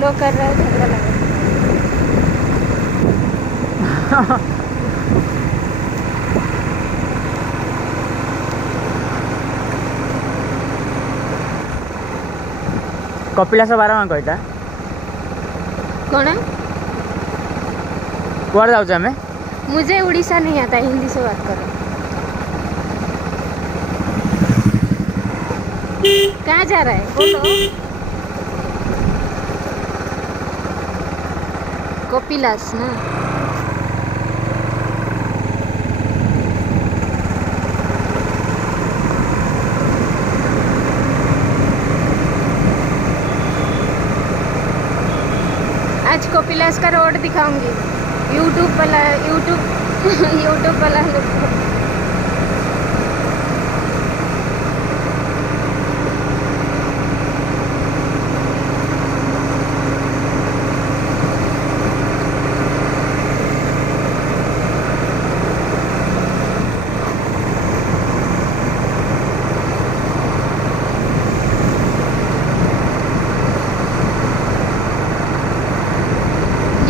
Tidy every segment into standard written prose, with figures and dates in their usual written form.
लोग कर रहे हैं झगड़ा लगा। कपिलास 12 कईटा कौन है? कुआड़े जाऊँ आम? मुझे उड़ीसा नहीं आता, हिंदी से बात करो। कहाँ जा रहा है बोलो? कपिलास ना। आज कपिलास का रोड दिखाऊंगी यूट्यूब वाला यूट्यूब वाला लोग को।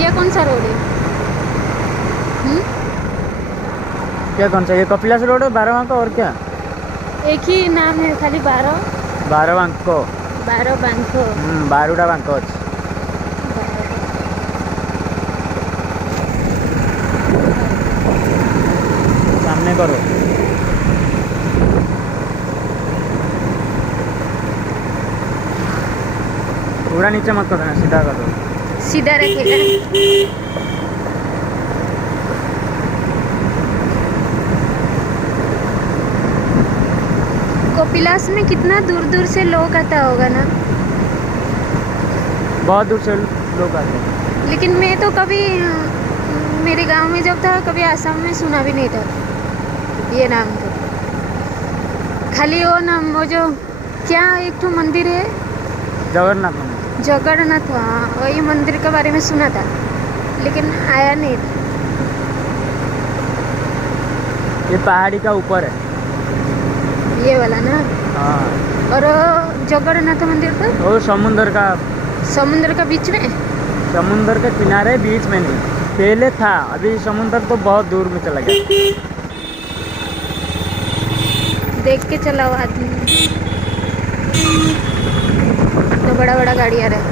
ये कौन सा रोड है? क्या कौन सा? ये कपिलास रोड है 12 का, और क्या? एक ही नाम है खाली 12 12 बांको। 12टा बांक अच्छे। सामने करो, पूरा नीचे मत कर देना, सीधा कर दो। सीधा रखेगा। कपिलास में कितना दूर दूर से लोग आता होगा ना। बहुत दूर से लोग आते हैं। लेकिन मैं तो कभी मेरे गांव में जब था कभी आसाम में सुना भी नहीं था ये नाम। तो खाली वो नाम, वो जो क्या एक तो मंदिर है जगन्नाथ मंदिर। जगन्नाथ, हाँ वही मंदिर के बारे में सुना था लेकिन आया नहीं था। ये पहाड़ी का ऊपर है ये वाला ना। हाँ। और वो जगन्नाथ मंदिर तो वो समुद्र का बीच में। समुंदर के किनारे बीच में नहीं, पहले था, अभी समुंदर तो बहुत दूर में चला गया। देख के चलाओ आदमी, तो बड़ा बड़ा गाड़ी आ रहा है।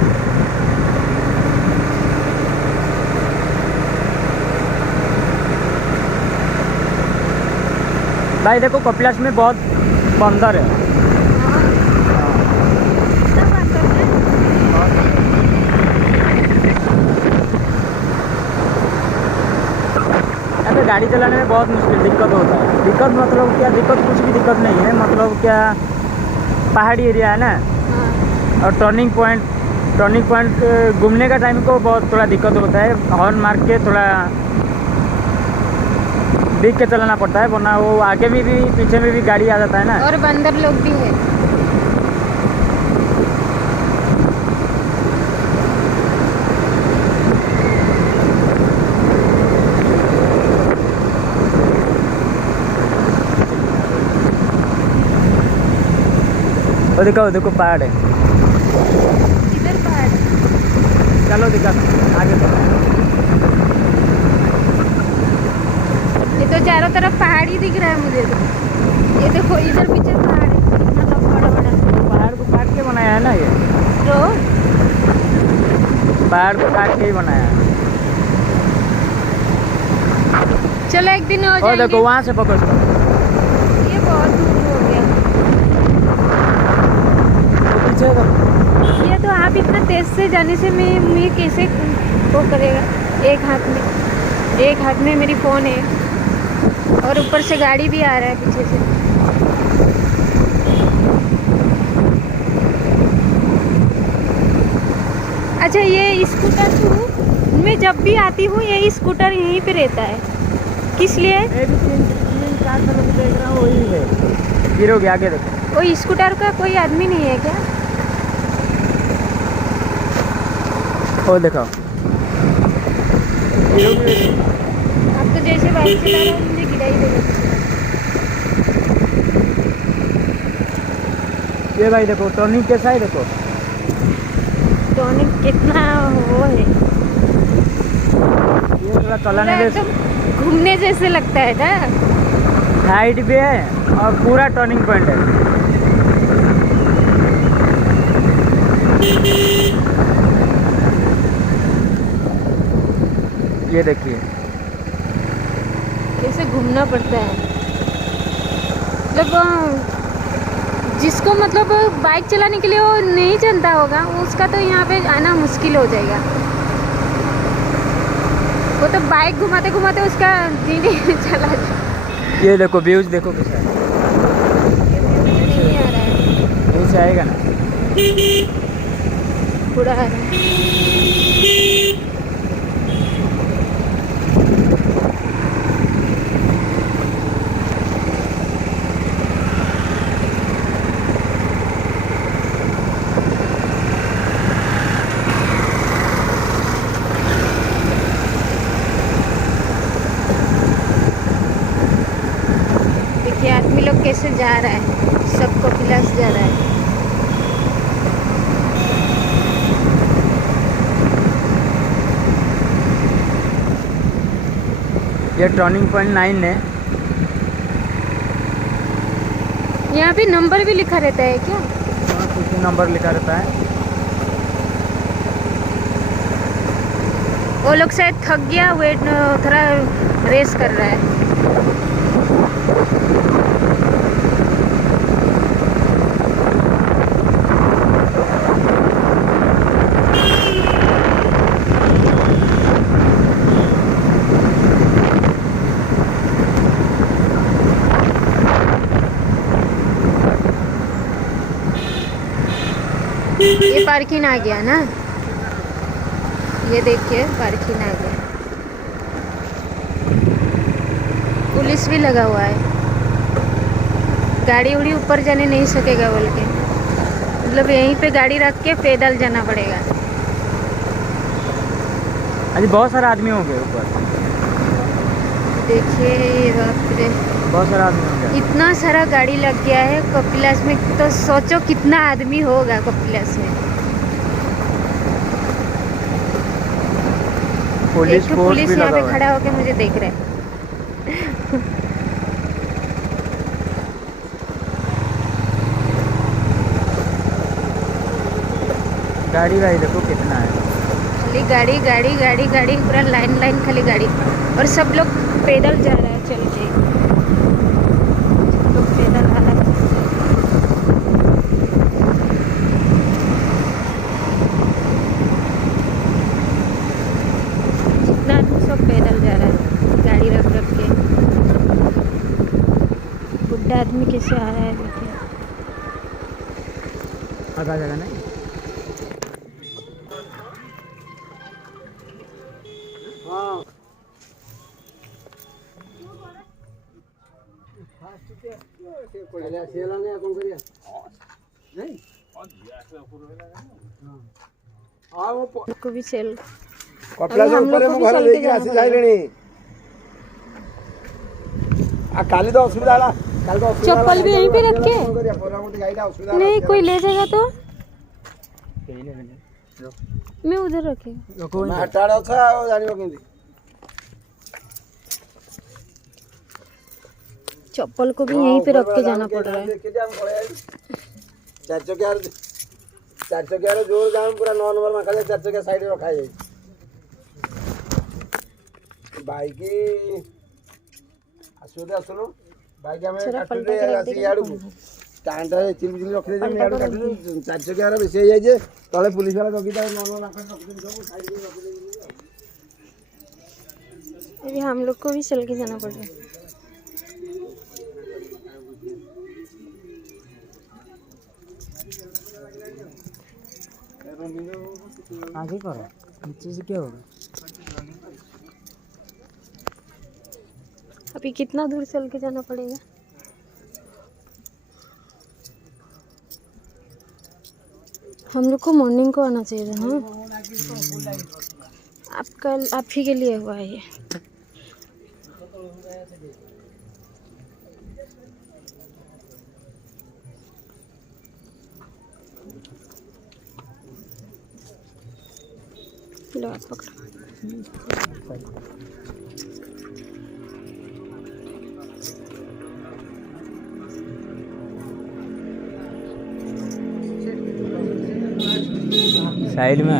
भाई देखो कपिलास में बहुत बंदर है। ऐसे गाड़ी चलाने में बहुत दिक्कत होता है। दिक्कत मतलब क्या? दिक्कत कुछ भी दिक्कत नहीं है, मतलब क्या, पहाड़ी एरिया है ना। हाँ। और टर्निंग पॉइंट घूमने का टाइम को बहुत थोड़ा दिक्कत होता है। हॉर्न मार के थोड़ा देख के चलाना पड़ता है, वरना वो आगे में भी पीछे में भी गाड़ी आ जाता है ना। और बंदर लोग भी है। वो देखो पहाड़ है। इधर पहाड़ है। चलो दिखा आगे तो। ये तो चारों तरफ पहाड़ ही दिख रहा है मुझे तो। ये देखो इधर पीछे पहाड़ है, मतलब बड़ा बड़ा। पहाड़ को काट के बनाया है ना ये। रोड पहाड़ को काट के ही बनाया है। चलो एक दिन हो और जाएंगे। देखो वहाँ से पकड़ करो। ये बहुत दूर हो गया। पीछे देखो। ये तो आप इतना तेज से जाने से मैं कैसे वो करेगा। एक हाथ में मेरी फ़ोन है और ऊपर से गाड़ी भी आ रहा है पीछे से। अच्छा ये स्कूटर तो मैं जब भी आती हूँ ये स्कूटर यहीं पे रहता है, किस लिए? मैं भी 3-4 सालों से देख रहा हूँ, वही है। गिरोगे आगे देखो। वो स्कूटर का कोई आदमी नहीं है क्या? वो देखो गिरोगे। आप तो जैसे बाइक चला रहे हो मुझे गिरा ही देगा। ये भाई देखो टर्निंग कैसा है, देखो टॉनिक कितना वो है, ये थोड़ा पूरा चलाने एकदम घूमने जैसे लगता है ना। हाइट भी है और पूरा टर्निंग पॉइंट है। ये देखिए कैसे घूमना पड़ता है, मतलब जिसको मतलब बाइक चलाने के लिए वो नहीं जानता होगा उसका तो यहाँ पे आना मुश्किल हो जाएगा। वो तो बाइक घुमाते घुमाते उसका दिन ही चला जाए। ये देखो व्यूज देखो कैसा है, नहीं आ रहा है, व्यूज आएगा ना। पूरा आ रहा है। देखिए आदमी लोग कैसे जा रहा है, सब कपिलास जा रहा है। ये टर्निंग पॉइंट 9 है। यहाँ पे नंबर भी लिखा रहता है क्या? कुछ नंबर लिखा रहता है। वो लोग शायद थक गया, वेट थोड़ा रेस कर रहा है। ये पार्किंग आ गया ना, ये देखिए पार्किंग आ गया। पुलिस भी लगा हुआ है, गाड़ी उड़ी ऊपर जाने नहीं सकेगा बोल के, मतलब यहीं पे गाड़ी रख के पैदल जाना पड़ेगा। अरे बहुत सारे आदमी हो गए ऊपर, देखिए ये बाप रे, बहुत सारा आदमी हो गया। इतना सारा गाड़ी लग गया है कपिलास में, तो सोचो कितना आदमी होगा कपिलास में। पुलिस एक तो फोर्स पुलिस भी यहाँ लगा पे हुआ है। खड़ा होकर मुझे देख रहा है। गाड़ी भाई देखो कितना है, खाली गाड़ी गाड़ी गाड़ी गाड़ी, पूरा लाइन लाइन खाली गाड़ी, और सब लोग पैदल जा रहा है, चल के सब लोग पैदल आ रहा है। जितना आदमी सब पैदल जा रहा है, गाड़ी रख रख के। बुढ़ा आदमी कैसे आ रहा है देखिए। आगा जगह नहीं। को भी सेल कपिलास हम लोग ऊपर को मु भी घर सेल्फी लेके जाना आसी पड़ेगा। जाइलेनी आ काली तो असुविधा हला काल तो असुविधा चप्पल भी यहीं पे रख के? पूरा मोटी गाड़ी असुविधा नहीं कोई ले जाएगा तो यही ले लेंगे। मैं उधर रखेगा। रुको ना हटाड़ अच्छा और जानिबो केंदी चप्पल को भी यहीं पे रख के जाना पड़ रहा है। केते हम पड़े चार चकिया जोर जाम पूरा 9 नंबर में खाली चार चकिया साइड में रखा जाए बाइक असुविधा सुनो बाइक हमें चलो काटू पलटा दे के रख आसी देंगे। याडू स्टैंड रे चिल रख दे पलटा याडू के रख काटू चार चकिया बेसी हो जाए जे तले पुलिस वाला चौकीदार नॉर्मल आकर रख दे सब साइड में रख दे अभी हम लोग को भी चल के जाना पड़ रहा है। आगे करो, नीचे से क्या होगा। अभी कितना दूर चल के जाना पड़ेगा? हम लोग को मॉर्निंग को आना चाहिए था ना, आपका आप ही के लिए हुआ है ये। लो आप पकड़ो। साइड में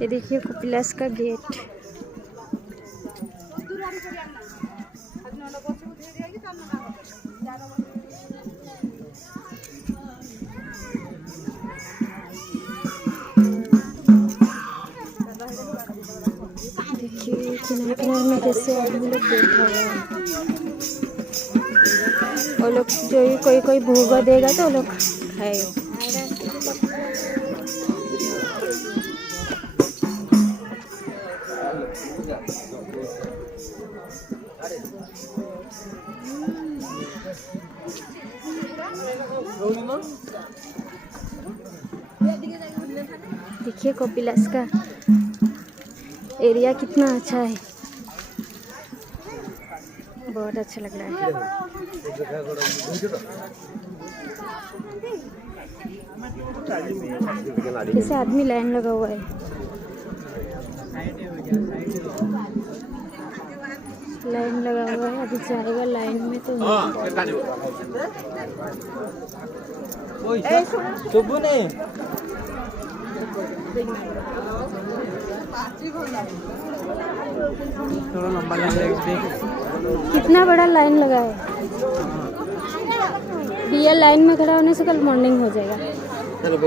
ये देखिए कपिलास का गेट। देखिए किनारे किनारे में कैसे आदमी लोग बैठा हुआ है। वो लोग जो कोई भोगा देगा तो वो लोग खाएगा। देखिए कपिलास का एरिया कितना अच्छा है, बहुत अच्छा लग रहा है। कैसे आदमी लाइन लगा हुआ है, लाइन लगा हुआ है। अभी जाएगा लाइन में तो थोड़ा लंबा लाइन कितना बड़ा लाइन लगा है। ये लाइन में खड़ा होने से कल मॉर्निंग हो जाएगा।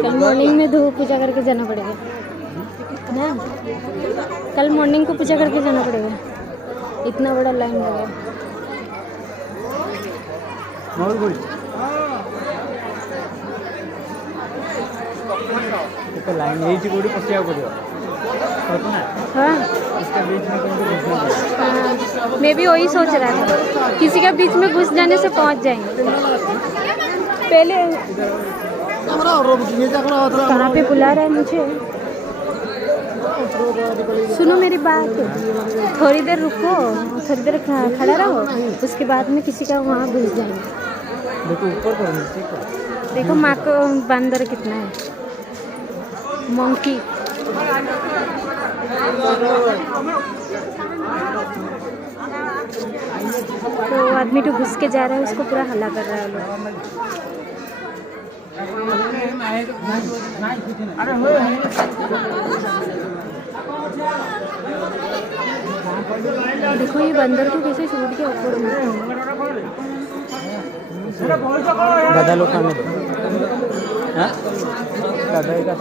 कल मॉर्निंग में धूप पूजा करके जाना पड़ेगा ना, कल मॉर्निंग को पूजा करके जाना पड़ेगा। इतना बड़ा लाइन लगा है। तो लाइन यही कोड़ी पसिया पड़ेगा। हाँ इसके बीच में हाँ, मैं भी वही सोच रहा था, किसी के बीच में घुस जाने से पहुंच जाएंगे। पहले कहाँ पे बुला रहा है मुझे? सुनो मेरी बात, थोड़ी देर रुको, थोड़ी देर खड़ा रहो, उसके बाद में किसी का वहाँ घुस जाएंगे। देखो ऊपर पर देखो माँ को बंदर कितना है, मंकी। तो आदमी तो घुस के जा रहा है, उसको पूरा हल्ला कर रहा है लोग। देखो ये बंदर को कैसे छोड़ के ऊपर दादा लोग खाने दादा का